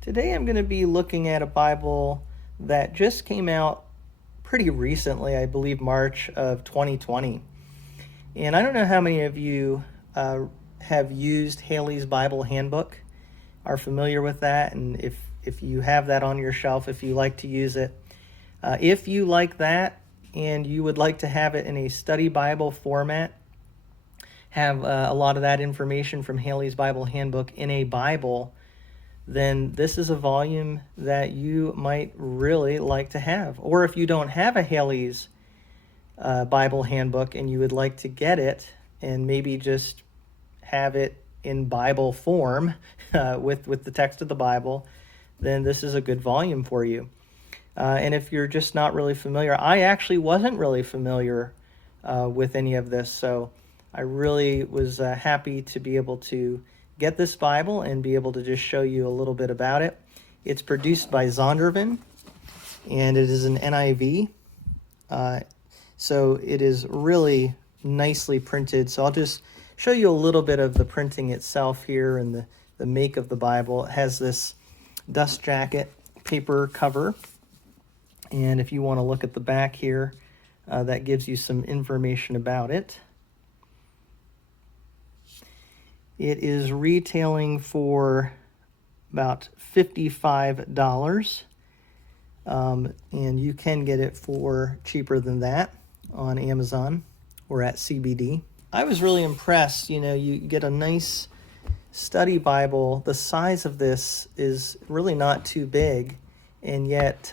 Today I'm going to be looking at a Bible that just came out pretty recently, I believe March of 2020. And I don't know how many of you have used Halley's Bible Handbook, are familiar with that, and if you have that on your shelf, if you like to use it. If you like that and you would like to have it in a study Bible format, have a lot of that information from Halley's Bible Handbook in a Bible, then this is a volume that you might really like to have. Or if you don't have a Halley's Bible Handbook and you would like to get it and maybe just have it in Bible form with the text of the Bible, then this is a good volume for you. And if you're just not really familiar, I actually wasn't really familiar with any of this, so I really was happy to be able to get this Bible and be able to just show you a little bit about it. It's produced by Zondervan, and it is an NIV. So it is really nicely printed. So I'll just show you a little bit of the printing itself here and the make of the Bible. It has this dust jacket paper cover. And if you want to look at the back here, that gives you some information about it. It is retailing for about $55, and you can get it for cheaper than that on Amazon or at CBD. I was really impressed. You get a nice study Bible. The size of this is really not too big, and yet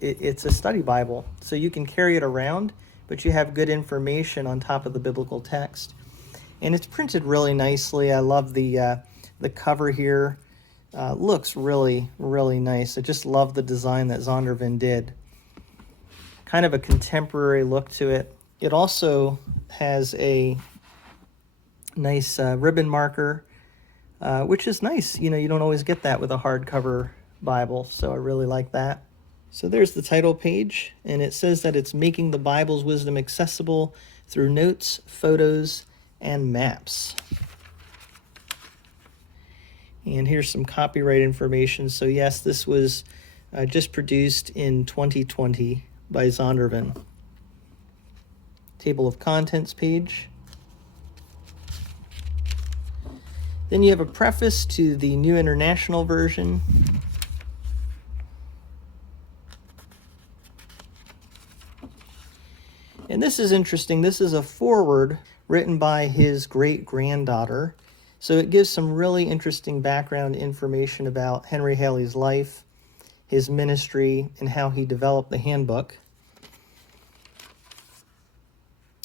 it's a study Bible. So you can carry it around, but you have good information on top of the biblical text. And it's printed really nicely. I love the cover here. Looks really, really nice. I just love the design that Zondervan did. Kind of a contemporary look to it. It also has a nice ribbon marker, which is nice. You don't always get that with a hardcover Bible, so I really like that. So there's the title page, and it says that it's making the Bible's wisdom accessible through notes, photos, and maps. And here's some copyright information. So yes, this was just produced in 2020 by Zondervan. Table of contents page. Then you have a preface to the New International Version. And this is interesting. This is a foreword written by his great-granddaughter. So it gives some really interesting background information about Henry Halley's life, his ministry, and how he developed the handbook.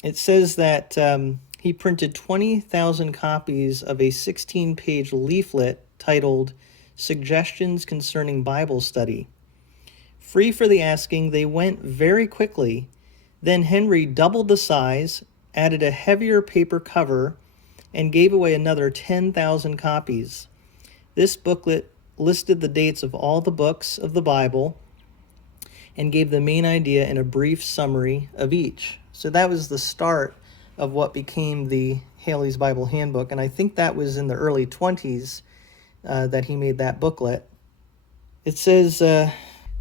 It says that he printed 20,000 copies of a 16-page leaflet titled Suggestions Concerning Bible Study. Free for the asking, they went very quickly. Then Henry doubled the size, added a heavier paper cover, and gave away another 10,000 copies. This booklet listed the dates of all the books of the Bible and gave the main idea and a brief summary of each. So that was the start of what became the Halley's Bible Handbook, and I think that was in the early 20s that he made that booklet. It says the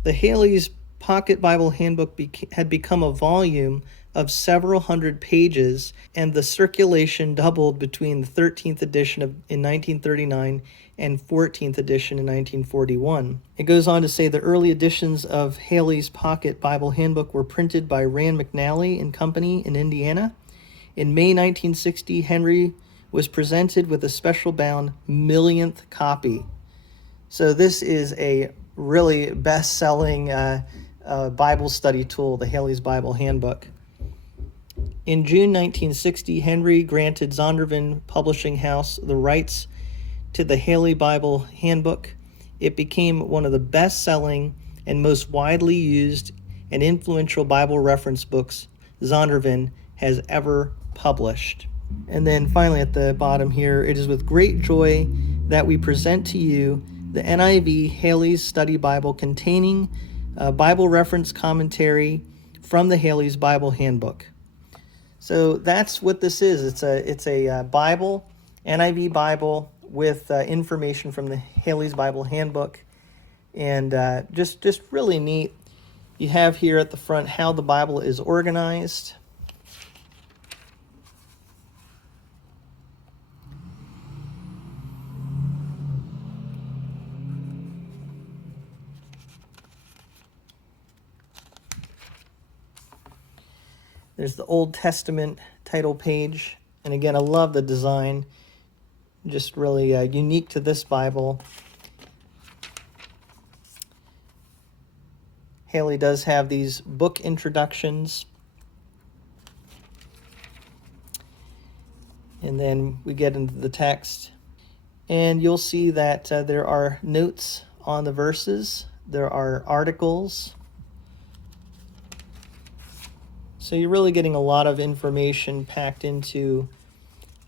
Halley's Pocket Bible Handbook had become a volume of several hundred pages, and the circulation doubled between the 13th edition in 1939 and 14th edition in 1941. It goes on to say the early editions of Halley's Pocket Bible Handbook were printed by Rand McNally and Company in Indiana. In May 1960, Henry was presented with a special bound millionth copy. So this is a really best-selling Bible study tool, the Halley's Bible Handbook. In June 1960, Henry granted Zondervan Publishing House the rights to the Halley Bible Handbook. It became one of the best-selling and most widely used and influential Bible reference books Zondervan has ever published. And then finally at the bottom here, it is with great joy that we present to you the NIV Halley's Study Bible containing a Bible reference commentary from the Halley's Bible Handbook. So that's what this is. It's a Bible, NIV Bible, with information from the Halley's Bible Handbook. And just really neat. You have here at the front how the Bible is organized. There's the Old Testament title page. And again, I love the design. Just really unique to this Bible. Halley does have these book introductions. And then we get into the text. And you'll see that there are notes on the verses. There are articles. So you're really getting a lot of information packed into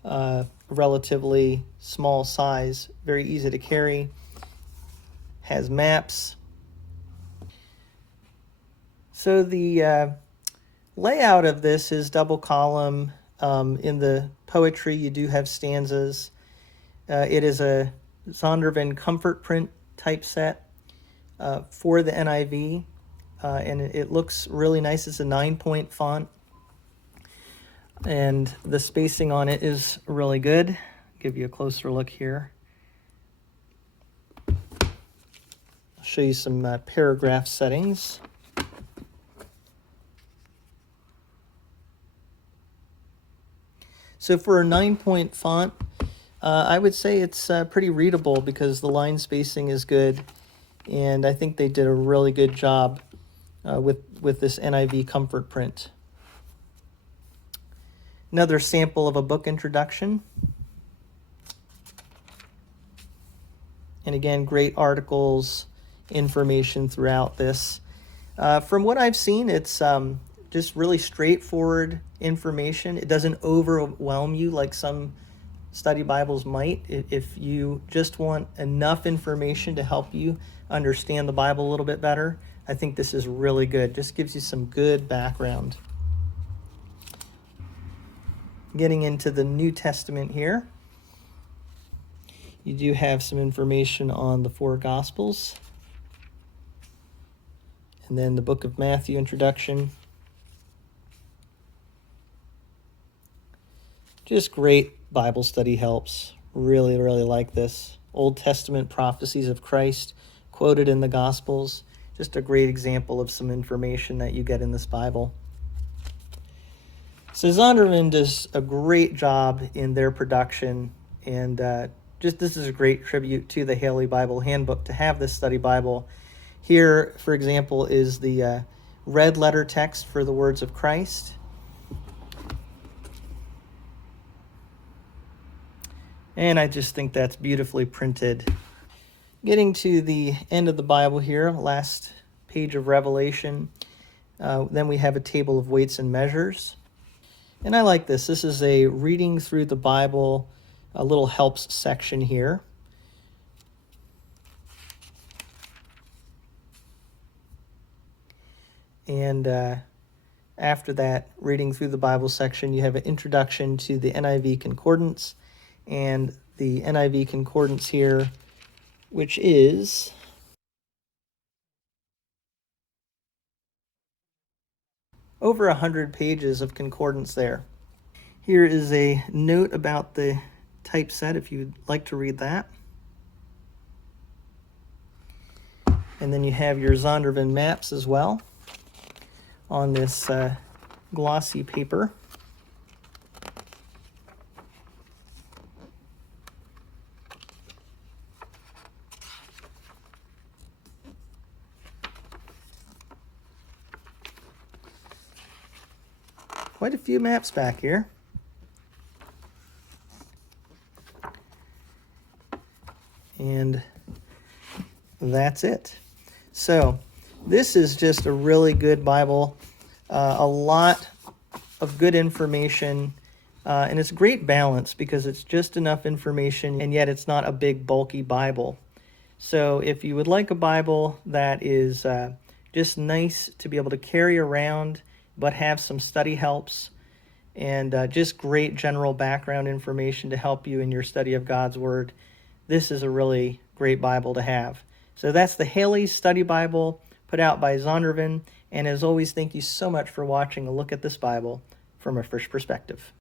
a relatively small size. Very easy to carry. Has maps. So the layout of this is double column. In the poetry, you do have stanzas. It is a Zondervan comfort print typeset for the NIV, and it looks really nice. It's a 9-point font, and the spacing on it is really good. I'll give you a closer look here. I'll show you some paragraph settings. So for a 9-point font, I would say it's pretty readable because the line spacing is good, and I think they did a really good job with this NIV comfort print. Another sample of a book introduction. And again, great articles, information throughout this. From what I've seen, it's just really straightforward information. It doesn't overwhelm you like some study Bibles might. If you just want enough information to help you understand the Bible a little bit better, I think this is really good. Just gives you some good background. Getting into the New Testament here, you do have some information on the 4 Gospels. And then the book of Matthew introduction. Just great Bible study helps. Really, really like this. Old Testament prophecies of Christ quoted in the Gospels. Just a great example of some information that you get in this Bible. So Zondervan does a great job in their production, and just this is a great tribute to the Halley Bible Handbook to have this study Bible. Here, for example, is the red letter text for the words of Christ. And I just think that's beautifully printed. Getting to the end of the Bible here, last page of Revelation. Then we have a table of weights and measures. And I like this. This is a reading through the Bible, a little helps section here. And after that reading through the Bible section, you have an introduction to the NIV Concordance. And the NIV Concordance here, which is over 100 pages of concordance there. Here is a note about the typeset if you'd like to read that. And then you have your Zondervan maps as well on this glossy paper. Quite a few maps back here. And that's it. So this is just a really good Bible. A lot of good information. And it's great balance because it's just enough information and yet it's not a big bulky Bible. So if you would like a Bible that is just nice to be able to carry around but have some study helps and just great general background information to help you in your study of God's Word, this is a really great Bible to have. So that's the Halley Study Bible put out by Zondervan. And as always, thank you so much for watching a look at this Bible from a fresh perspective.